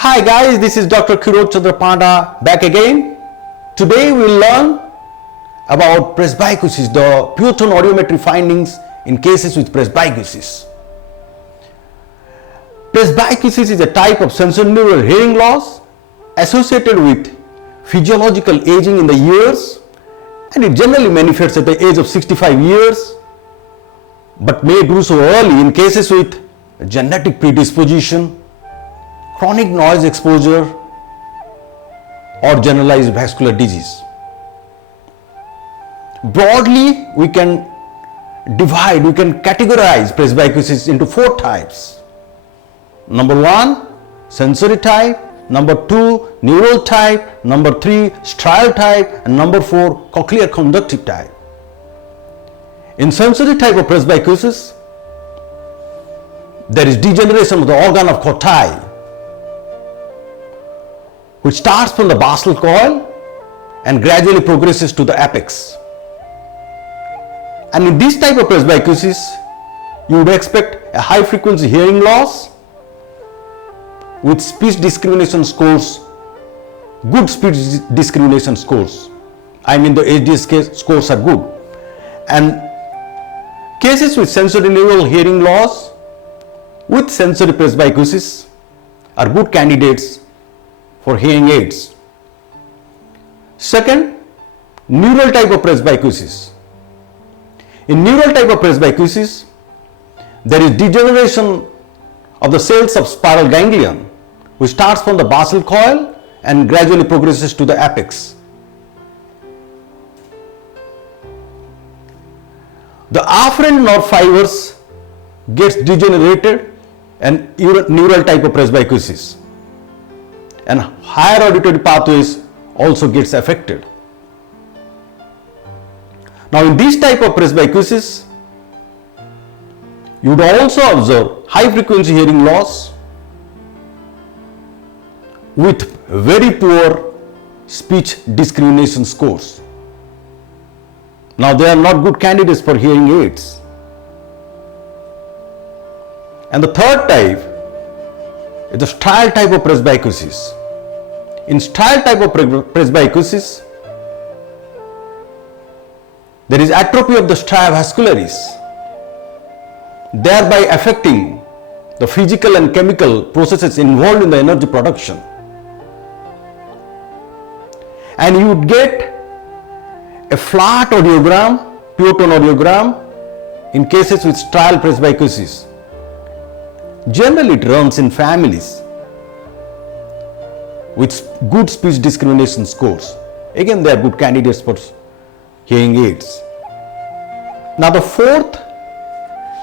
Hi guys, this is Dr. Kirot Chandrapanda back again. Today we will learn about presbycusis, the pure tone audiometry findings in cases with presbycusis. Presbycusis is a type of sensorineural hearing loss associated with physiological aging in the ears, and it generally manifests at the age of 65 years but may do so early in cases with genetic predisposition, chronic noise exposure, or generalized vascular disease. Broadly, we can categorize presbycusis into four types. Number 1, sensory type. Number 2, neural type. Number 3, strial type. And number 4, cochlear conductive type. In sensory type of presbycusis, there is degeneration of the organ of Corti, which starts from the basal coil and gradually progresses to the apex. And in this type of presbycusis, you would expect a high frequency hearing loss with speech discrimination scores, good speech discrimination scores. I mean the HDS scores are good. And cases with sensorineural hearing loss with sensory presbycusis are good candidates for hearing aids. Second, neural type of presbycusis. In neural type of presbycusis, there is degeneration of the cells of spiral ganglion, which starts from the basal coil and gradually progresses to the apex. The afferent nerve fibers gets degenerated and neural type of presbycusis, and higher auditory pathways also gets affected. Now in this type of presbycusis, you would also observe high frequency hearing loss with very poor speech discrimination scores. Now they are not good candidates for hearing aids. And the third type is the strial type of presbycusis. In strial type of presbycusis, there is atrophy of the stria vascularis, thereby affecting the physical and chemical processes involved in the energy production. And you would get a flat audiogram, pure tone audiogram, in cases with strial presbycusis. Generally, it runs in families with good speech discrimination scores. Again, they are good candidates for hearing aids. Now the fourth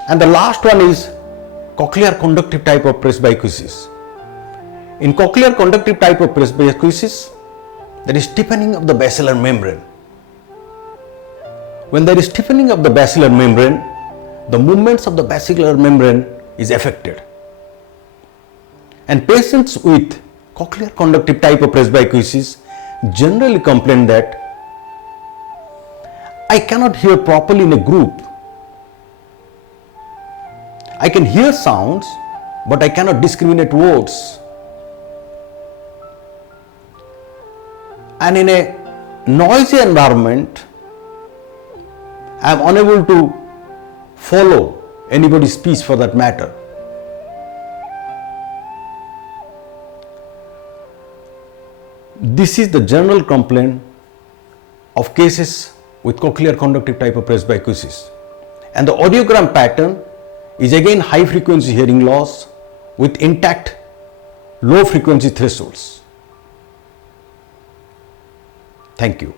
and the last one is cochlear conductive type of presbycusis. In cochlear conductive type of presbycusis, there is stiffening of the basilar membrane. When there is stiffening of the basilar membrane, the movements of the basilar membrane is affected. And patients with cochlear conductive type of presbycusis generally complain that I cannot hear properly in a group. I can hear sounds, but I cannot discriminate words. And in a noisy environment, I am unable to follow anybody's speech for that matter. This is the general complaint of cases with cochlear conductive type of presbycusis. And the audiogram pattern is again high frequency hearing loss with intact low frequency thresholds. Thank you.